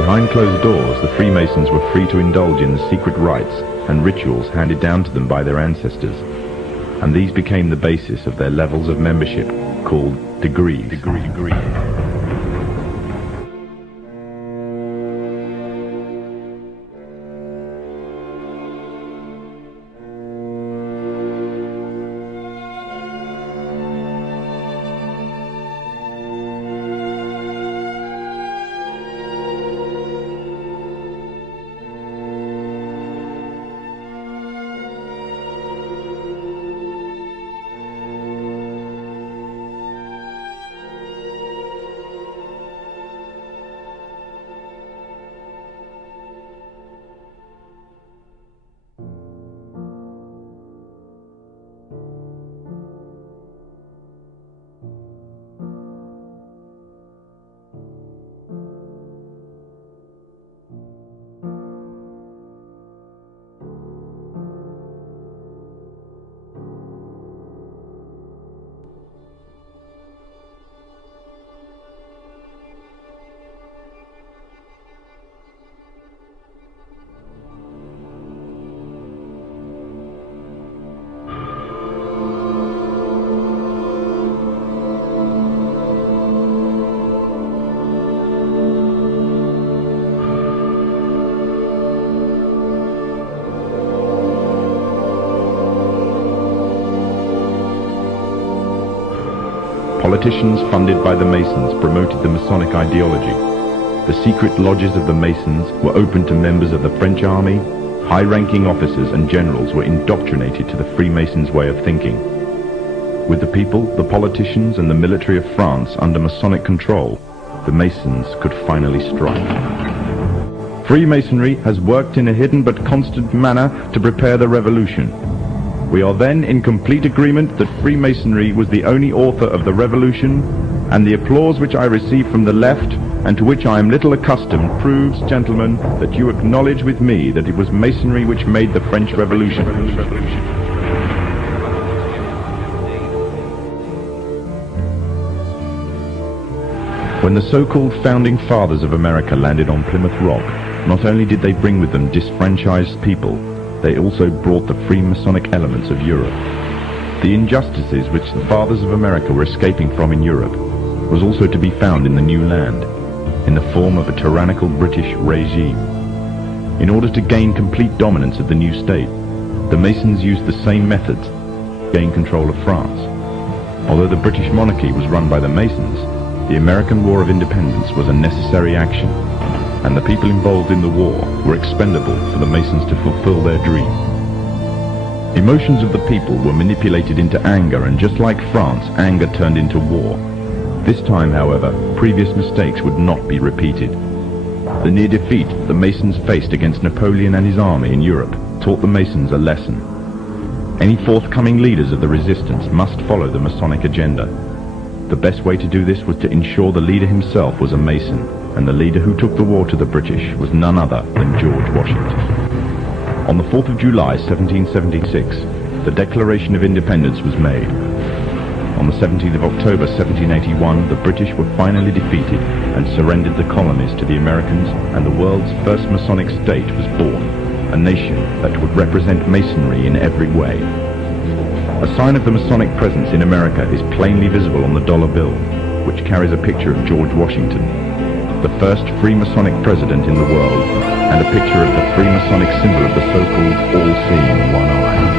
Behind closed doors, the Freemasons were free to indulge in the secret rites and rituals handed down to them by their ancestors, and these became the basis of their levels of membership, called degrees. Politicians funded by the Masons promoted the Masonic ideology. The secret lodges of the Masons were open to members of the French army. High-ranking officers and generals were indoctrinated to the Freemasons' way of thinking. With the people, the politicians, and the military of France under Masonic control, the Masons could finally strike. Freemasonry has worked in a hidden but constant manner to prepare the revolution. We are then in complete agreement that Freemasonry was the only author of the revolution, and the applause which I receive from the left, and to which I am little accustomed, proves, gentlemen, that you acknowledge with me that it was Masonry which made the French Revolution. When the so-called founding fathers of America landed on Plymouth Rock, not only did they bring with them disfranchised people, they also brought the Freemasonic elements of Europe. The injustices which the fathers of America were escaping from in Europe was also to be found in the new land, in the form of a tyrannical British regime. In order to gain complete dominance of the new state, the Masons used the same methods to gain control of France. Although the British monarchy was run by the Masons, the American War of Independence was a necessary action, and the people involved in the war were expendable for the Masons to fulfill their dream. Emotions of the people were manipulated into anger, and just like France, anger turned into war. This time, however, previous mistakes would not be repeated. The near defeat the Masons faced against Napoleon and his army in Europe taught the Masons a lesson. Any forthcoming leaders of the resistance must follow the Masonic agenda. The best way to do this was to ensure the leader himself was a Mason, and the leader who took the war to the British was none other than George Washington. On the 4th of July 1776, the Declaration of Independence was made. On the 17th of October 1781, the British were finally defeated and surrendered the colonies to the Americans, and the world's first Masonic state was born, a nation that would represent Masonry in every way. A sign of the Masonic presence in America is plainly visible on the dollar bill, which carries a picture of George Washington, the first Freemasonic president in the world, and a picture of the Freemasonic symbol of the so-called all-seeing one eye.